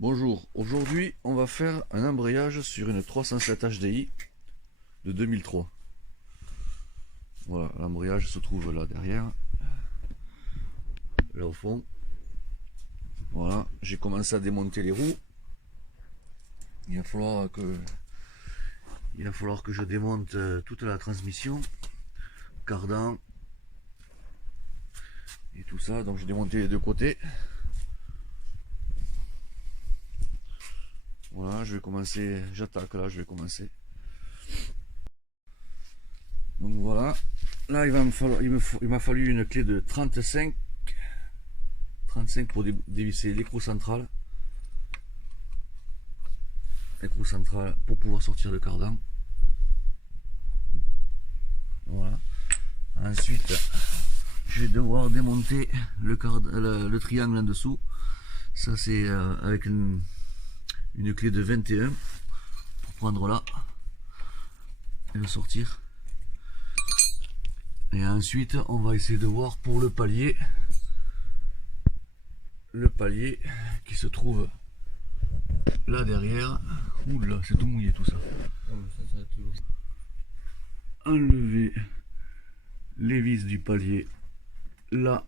Bonjour, aujourd'hui on va faire un embrayage sur une 307 HDI de 2003. Voilà, l'embrayage se trouve là derrière, là au fond. Voilà, j'ai commencé à démonter les roues. Il va falloir que je démonte toute la transmission, cardan et tout ça. Donc j'ai démonté les deux côtés. Voilà, je vais commencer, j'attaque là, je vais commencer. Donc voilà, là il m'a fallu une clé de 35 pour dévisser l'écrou central. L'écrou central pour pouvoir sortir le cardan. Voilà. Ensuite, je vais devoir démonter le triangle en dessous. Ça c'est avec une clé de 21 pour prendre là et le sortir. Et ensuite, on va essayer de voir pour le palier qui se trouve là derrière. Oula, c'est tout mouillé tout ça. Enlever les vis du palier là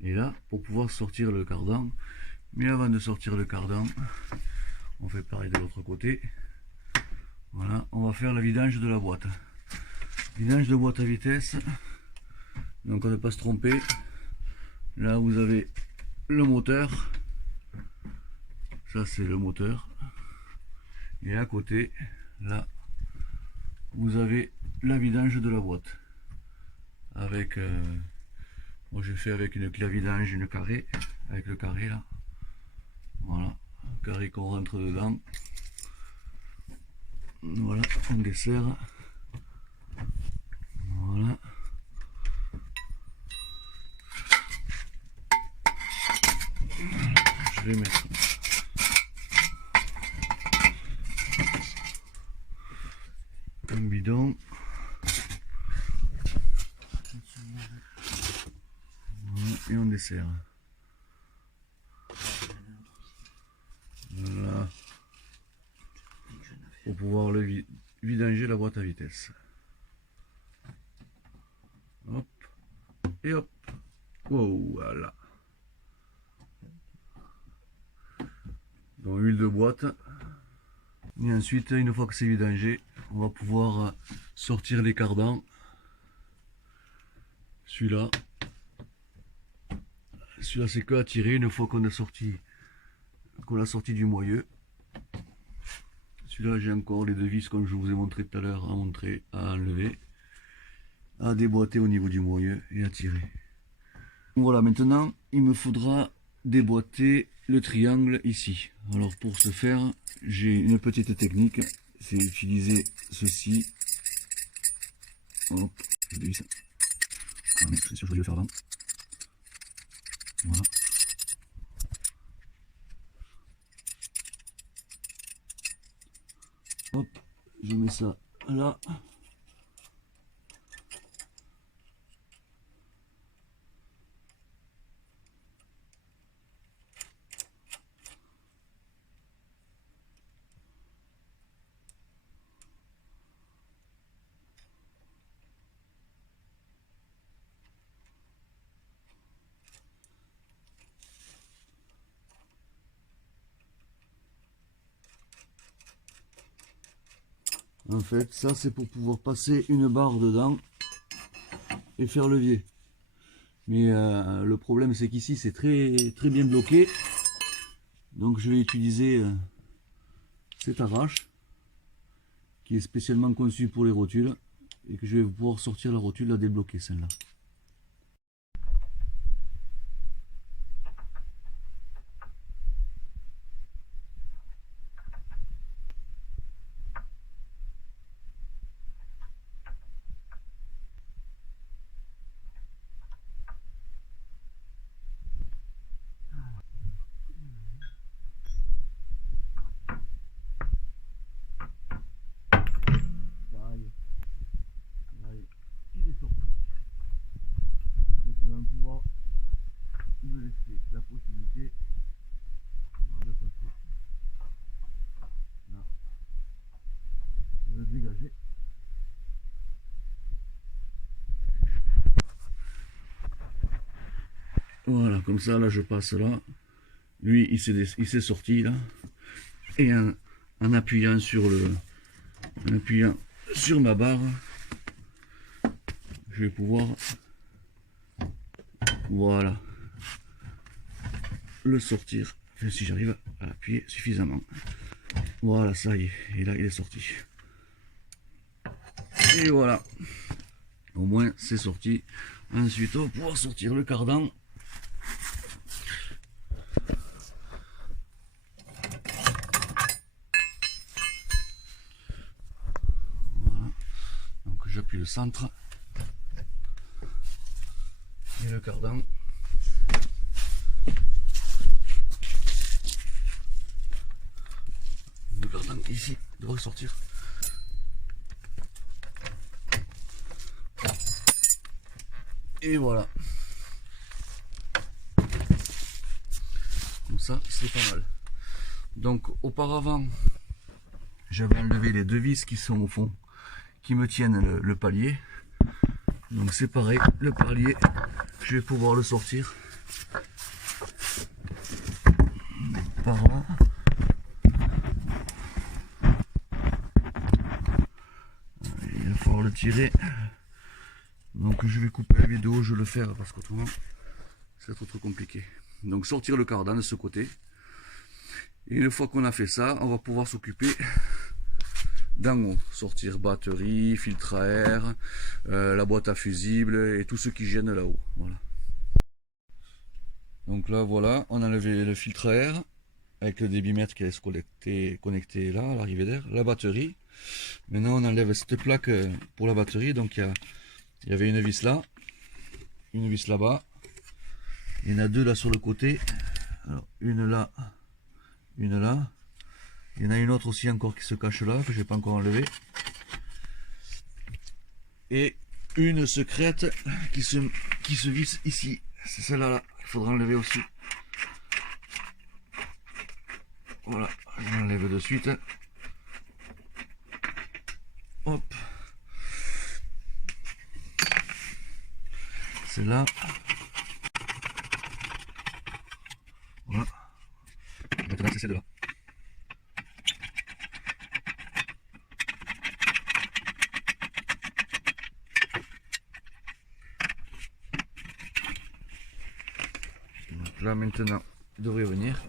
et là pour pouvoir sortir le cardan. Mais avant de sortir le cardan, on fait pareil de l'autre côté. Voilà, on va faire la vidange de la boîte. Vidange de boîte à vitesse. Donc on ne pas se tromper. Là vous avez le moteur. Ça c'est le moteur. Et à côté, là, vous avez la vidange de la boîte. Avec, moi j'ai fait avec une clé à vidange, une carré, avec le carré là. Voilà, un carré qu'on rentre dedans. Voilà, on desserre. Voilà. Je vais mettre un bidon. Voilà, et on desserre. Voilà. Pour pouvoir le vidanger la boîte à vitesse. Hop. Et hop. Wow, voilà. Donc huile de boîte. Et ensuite, une fois que c'est vidangé, on va pouvoir sortir les cardans. Celui-là c'est que à tirer une fois qu'on l'a sorti du moyeu. Celui-là j'ai encore les deux vis comme je vous ai montré tout à l'heure à enlever, à déboîter au niveau du moyeu et à tirer. Voilà, maintenant il me faudra déboîter le triangle ici. Alors pour ce faire, j'ai une petite technique, c'est utiliser ceci. Hop, je dévisse. Ah, mais c'est sûr que je vais le faire avant. Voilà. Hop, je mets ça là. En fait, ça c'est pour pouvoir passer une barre dedans et faire levier. Mais le problème c'est qu'ici c'est très bien bloqué. Donc je vais utiliser cette arrache qui est spécialement conçue pour les rotules et que je vais pouvoir sortir la rotule, la débloquer celle-là. Il est sorti. Donc on va pouvoir me laisser la possibilité de Voilà, comme ça, là je passe là. Lui, il s'est sorti là. Et en appuyant sur ma barre, je vais pouvoir, voilà, le sortir. Enfin, si j'arrive à appuyer suffisamment. Voilà, ça y est. Et là, il est sorti. Et voilà. Au moins, c'est sorti. Ensuite, on va pouvoir sortir le cardan. Voilà. Donc, j'appuie le centre. Et le cardan. Le cardan ici devrait sortir. Et voilà. Comme ça, c'est pas mal. Donc, auparavant, j'avais enlevé les deux vis qui sont au fond, qui me tiennent le palier. Donc c'est pareil, le palier, je vais pouvoir le sortir par là. Il va falloir le tirer. Donc je vais couper la vidéo, je vais le faire parce qu'autrement ça va être trop compliqué. Donc sortir le cardan de ce côté. Et une fois qu'on a fait ça, on va pouvoir s'occuper d'en haut. Sortir batterie, filtre à air, la boîte à fusibles et tout ce qui gêne là-haut. Voilà. Donc là voilà, on a enlevé le filtre à air avec le débitmètre qui allait se connecter là à l'arrivée d'air, la batterie. Maintenant on enlève cette plaque pour la batterie. Donc il y avait une vis là, une vis là-bas. Il y en a deux là sur le côté. Alors, une là, une là. Il y en a une autre aussi encore qui se cache là, que je n'ai pas encore enlevé. Et une secrète qui se visse ici. C'est celle-là là, qu'il faudra enlever aussi. Voilà, je l'enlève de suite. Hop. C'est là. Voilà. Maintenant c'est celle-là. Donc là maintenant, il devrait venir.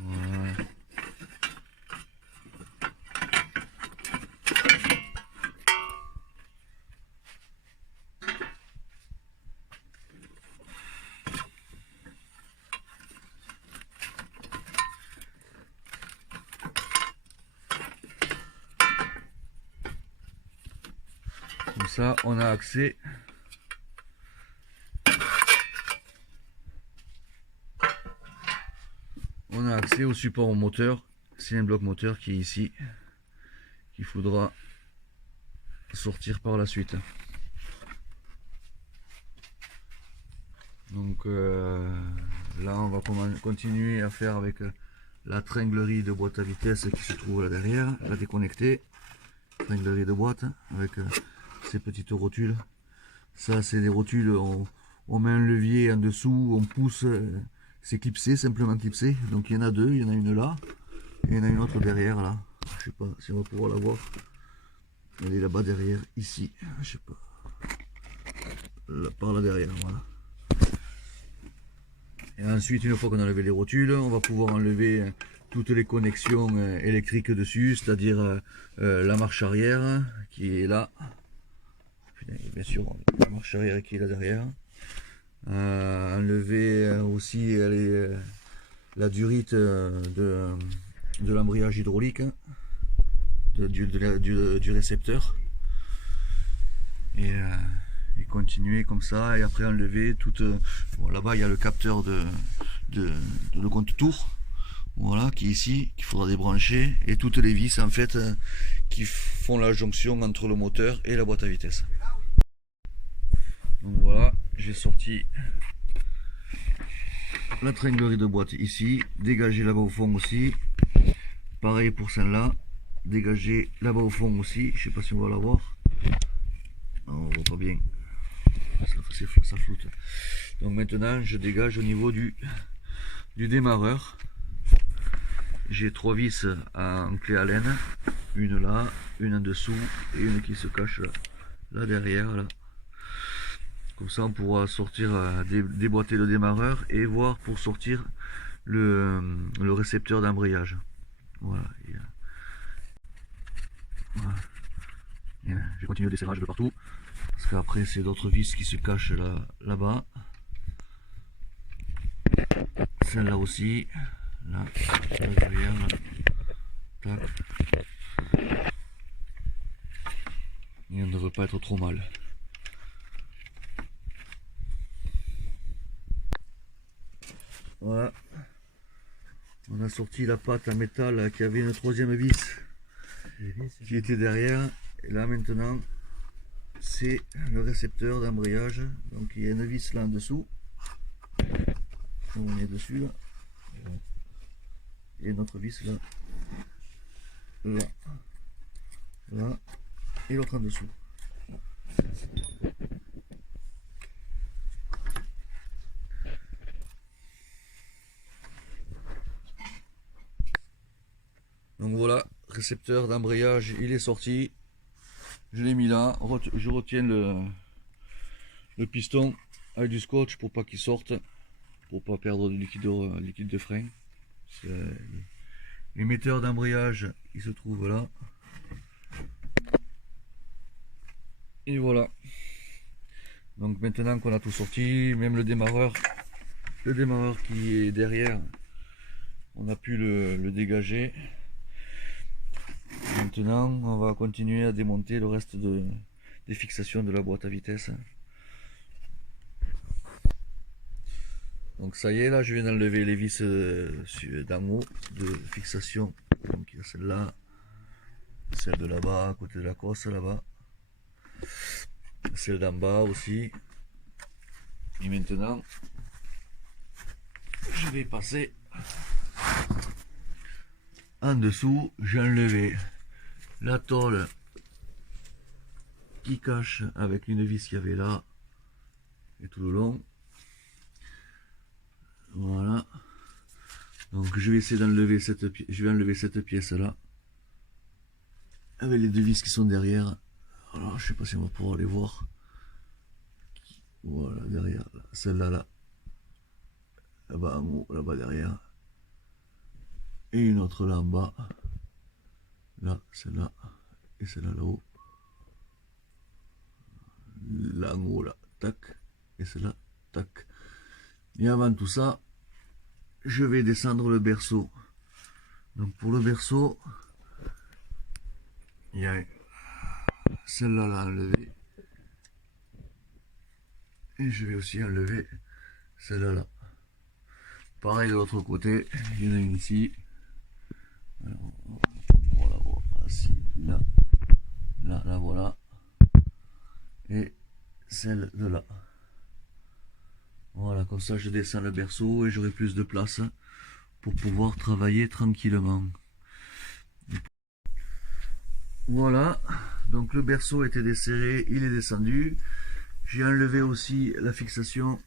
Voilà. Comme ça, on a accès au support au moteur. C'est un bloc moteur qui est ici, qu'il faudra sortir par la suite. Donc là, on va continuer à faire avec la tringlerie de boîte à vitesse qui se trouve là derrière, la déconnecter. Tringlerie de boîte avec ces petites rotules. Ça, c'est des rotules, on met un levier en dessous, on pousse, c'est clipsé, simplement clipsé. Donc il y en a deux, il y en a une là, et il y en a une autre derrière là. Je sais pas si on va pouvoir la voir. Elle est là-bas derrière, ici, je sais pas. Là, par là derrière, voilà. Et ensuite, une fois qu'on a enlevé les rotules, on va pouvoir enlever toutes les connexions électriques dessus, c'est-à-dire la marche arrière qui est là. Bien sûr, la marche arrière qui est là derrière. Enlever aussi la durite de l'embrayage hydraulique, du récepteur. Et continuer comme ça, et après enlever toute. Bon, là-bas, il y a le capteur de le compte-tour. Voilà, qui est ici, qu'il faudra débrancher, et toutes les vis en fait qui font la jonction entre le moteur et la boîte à vitesse. Donc voilà, j'ai sorti la tringlerie de boîte ici, dégagé là-bas au fond aussi, pareil pour celle-là, dégager là-bas au fond aussi. Je sais pas si on va la voir. On voit pas bien. Ça flotte. Donc maintenant je dégage au niveau du démarreur. J'ai 3 vis en clé Allen, une là, une en dessous et une qui se cache là derrière là. Comme ça on pourra sortir, déboîter le démarreur et voir pour sortir le récepteur d'embrayage. Voilà. Voilà. Je vais continuer le desserrage de partout parce qu'après c'est d'autres vis qui se cachent là-bas. Celle-là aussi. Là, derrière, là. Tac. Et on ne devrait pas être trop mal. Voilà. On a sorti la pâte en métal qui avait une 3e vis qui était derrière. Et là maintenant, c'est le récepteur d'embrayage. Donc il y a une vis là en dessous. On est dessus là. Et notre vis là. Là. Là. Et l'autre en dessous. Donc voilà, récepteur d'embrayage, il est sorti. Je l'ai mis là. Je retiens le piston avec du scotch pour pas qu'il sorte, pour pas perdre du liquide de frein. L'émetteur d'embrayage, il se trouve là. Et voilà. Donc maintenant qu'on a tout sorti, même le démarreur qui est derrière, on a pu le dégager. Maintenant, on va continuer à démonter le reste des fixations de la boîte à vitesse. Donc ça y est, là je viens d'enlever les vis d'en haut de fixation. Donc il y a celle-là, celle de là-bas, à côté de la cosse là-bas, celle d'en bas aussi. Et maintenant, je vais passer en dessous. J'ai enlevé la tôle qui cache avec une vis qu'il y avait là et tout le long. Voilà. Donc je vais essayer d'enlever cette pièce là avec les 2 vis qui sont derrière. Alors je sais pas si on va pouvoir les voir. Voilà, derrière, celle-là là. Là-bas en haut, là-bas derrière. Et une autre là en bas. Là, celle-là. Et celle-là là-haut. Là en haut là, tac. Et celle-là, tac. Et avant tout ça, je vais descendre le berceau. Donc pour le berceau, il y a celle-là à enlever. Et je vais aussi enlever celle-là là. Pareil de l'autre côté, il y en a une ici. Alors, voilà, ici, là, là, voilà. Et celle de là. Voilà, comme ça je descends le berceau et j'aurai plus de place pour pouvoir travailler tranquillement. Voilà, donc le berceau était desserré, il est descendu. J'ai enlevé aussi la fixation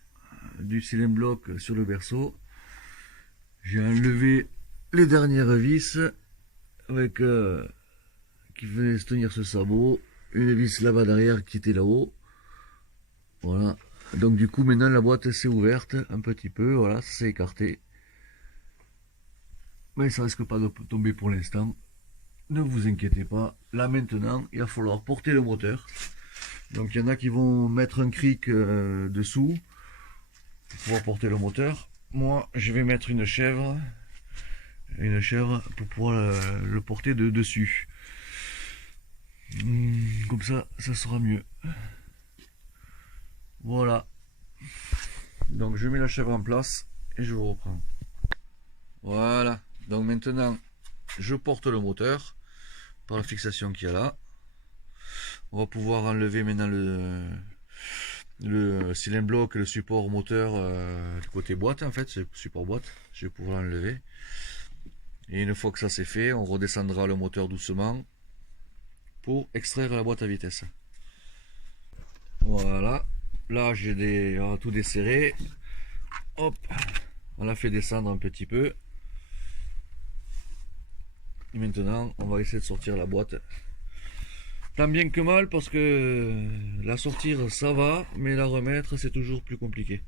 du cylindre bloc sur le berceau. J'ai enlevé les dernières vis avec qui venaient se tenir ce sabot. Une vis là-bas derrière qui était là-haut. Voilà. Donc du coup maintenant la boîte s'est ouverte un petit peu. Voilà, ça s'est écarté. Mais ça risque pas de tomber pour l'instant. Ne vous inquiétez pas. Là maintenant, il va falloir porter le moteur. Donc il y en a qui vont mettre un cric dessous pour pouvoir porter le moteur. Moi, je vais mettre une chèvre pour pouvoir le porter de dessus. Comme ça, ça sera mieux. Voilà. Donc je mets la chèvre en place et je vous reprends. Voilà. Donc maintenant, je porte le moteur par la fixation qu'il y a là. On va pouvoir enlever maintenant le cylindre bloc et le support moteur du côté boîte en fait, c'est support boîte. Je vais pouvoir l'enlever. Et une fois que ça c'est fait, on redescendra le moteur doucement pour extraire la boîte à vitesse. Voilà, là j'ai tout desserré. Hop, on l'a fait descendre un petit peu. Et maintenant, on va essayer de sortir la boîte. Tant bien que mal, parce que la sortir ça va, mais la remettre c'est toujours plus compliqué.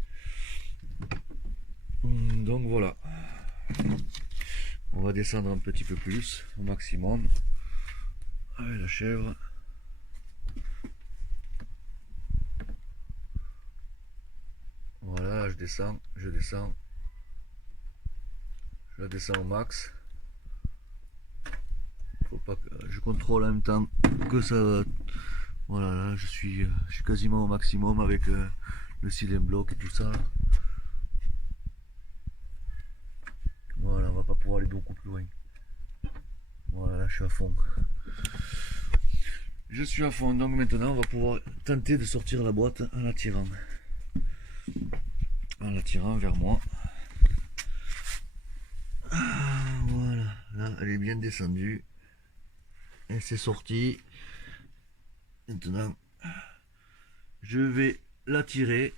Donc voilà. On va descendre un petit peu plus, au maximum. Avec la chèvre. Voilà, je descends. Je la descends au max. Faut pas que je contrôle en même temps que ça. Voilà, là je suis quasiment au maximum avec le cylindre bloc et tout ça. Voilà, on va pas pouvoir aller beaucoup plus loin. Voilà, là je suis à fond. Je suis à fond, donc maintenant on va pouvoir tenter de sortir la boîte en la tirant. En la tirant vers moi. Voilà, là elle est bien descendue. Et c'est sorti. Maintenant, je vais la tirer.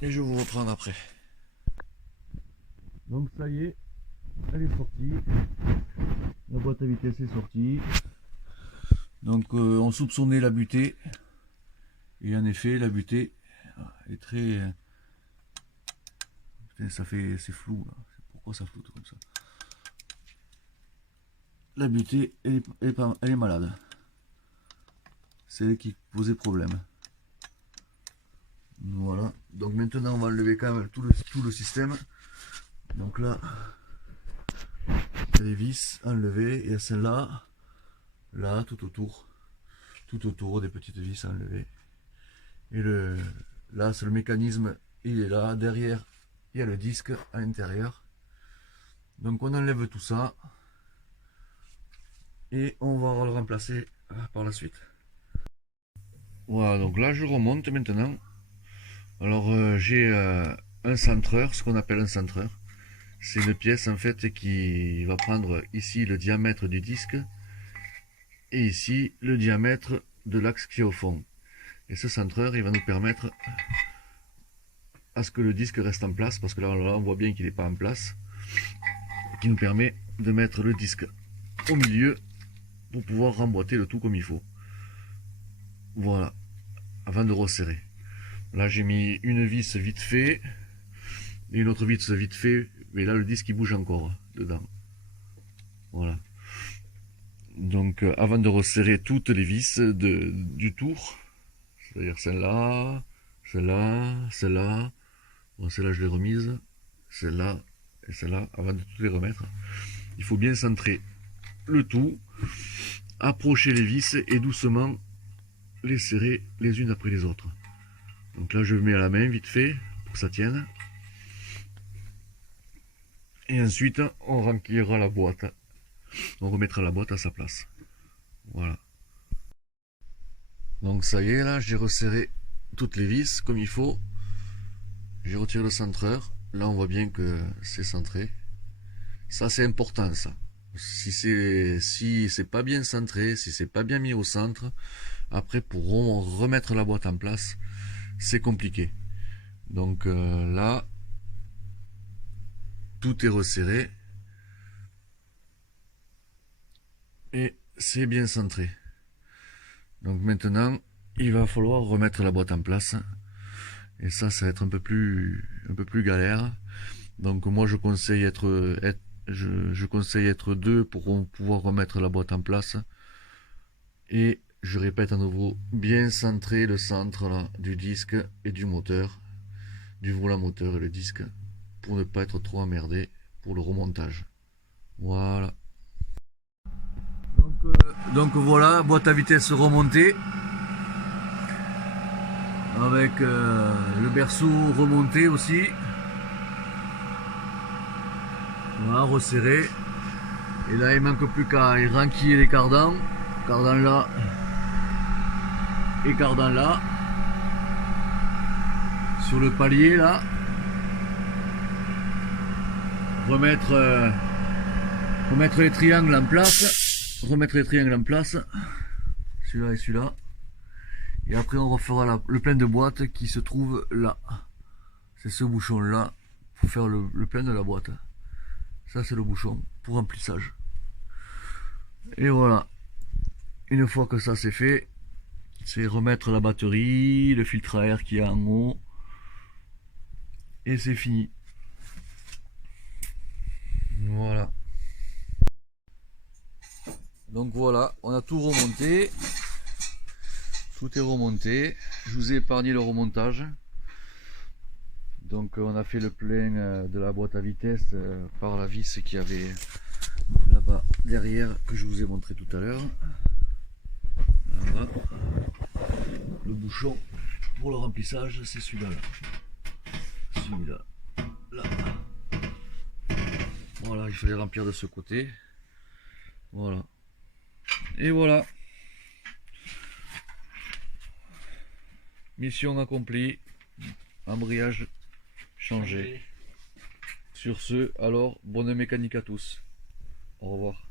Et je vous reprends après. Donc ça y est, elle est sortie. La boîte à vitesse est sortie. Donc on soupçonnait la butée. Et en effet, la butée est très... Putain, ça fait... c'est flou là. Pourquoi ça floute comme ça? La butée, elle est malade. C'est elle qui posait problème. Voilà. Donc maintenant, on va enlever quand même tout le système. Donc là, les vis enlevées, et celle-là, là, tout autour des petites vis enlevées. Et là, c'est le mécanisme, il est là, derrière, il y a le disque à l'intérieur. Donc on enlève tout ça, et on va le remplacer par la suite. Voilà, donc là je remonte maintenant. Alors j'ai un centreur, ce qu'on appelle un centreur. C'est une pièce en fait qui va prendre ici le diamètre du disque et ici le diamètre de l'axe qui est au fond. Et ce centreur, il va nous permettre à ce que le disque reste en place, parce que là on voit bien qu'il n'est pas en place, qui nous permet de mettre le disque au milieu pour pouvoir remboîter le tout comme il faut. Voilà, avant de resserrer. Là j'ai mis une vis vite fait et une autre vis vite fait, mais là le disque il bouge encore dedans. Voilà. Donc avant de resserrer toutes les vis du tour, c'est-à-dire celle-là, celle-là, celle-là, bon, celle-là je l'ai remise, celle-là et celle-là, avant de toutes les remettre, il faut bien centrer le tout, approcher les vis et doucement les serrer les unes après les autres. Donc là je mets à la main vite fait pour que ça tienne. Et ensuite on remplira la boîte. On remettra la boîte à sa place. Voilà. Donc ça y est, là j'ai resserré toutes les vis comme il faut. J'ai retiré le centreur. Là on voit bien que c'est centré. Ça c'est important ça. Si c'est pas bien centré, si c'est pas bien mis au centre, après pour remettre la boîte en place, c'est compliqué. Donc là, tout est resserré. Et c'est bien centré. Donc maintenant, il va falloir remettre la boîte en place. Et ça va être un peu plus galère. Donc moi je conseille je conseille être deux pour pouvoir remettre la boîte en place. Et je répète à nouveau, bien centrer le centre là, du disque et du moteur, du volant moteur et le disque, pour ne pas être trop emmerdé pour le remontage. Voilà. Donc voilà, boîte à vitesse remontée, avec le berceau remonté aussi. Voilà, resserré. Et là il manque plus qu'à renquiller les cardans. Cardan là et cardan là. Sur le palier là. Remettre Remettre les triangles en place. Remettre les triangles en place. Celui-là et celui-là. Et après on refera le plein de boîte qui se trouve là. C'est ce bouchon là pour faire le plein de la boîte. Ça c'est le bouchon pour remplissage. Et voilà. Une fois que ça c'est fait, c'est remettre la batterie, le filtre à air qui est en haut. Et c'est fini. Voilà. Donc voilà, on a tout remonté. Tout est remonté. Je vous ai épargné le remontage. Donc on a fait le plein de la boîte à vitesse par la vis qu'il y avait là-bas derrière que je vous ai montré tout à l'heure. Là-bas. Le bouchon pour le remplissage, c'est celui-là. Celui-là. Là. Voilà, il fallait remplir de ce côté. Voilà. Et voilà. Mission accomplie. Embrayage changé. Sur ce, alors, bonne mécanique à tous. Au revoir.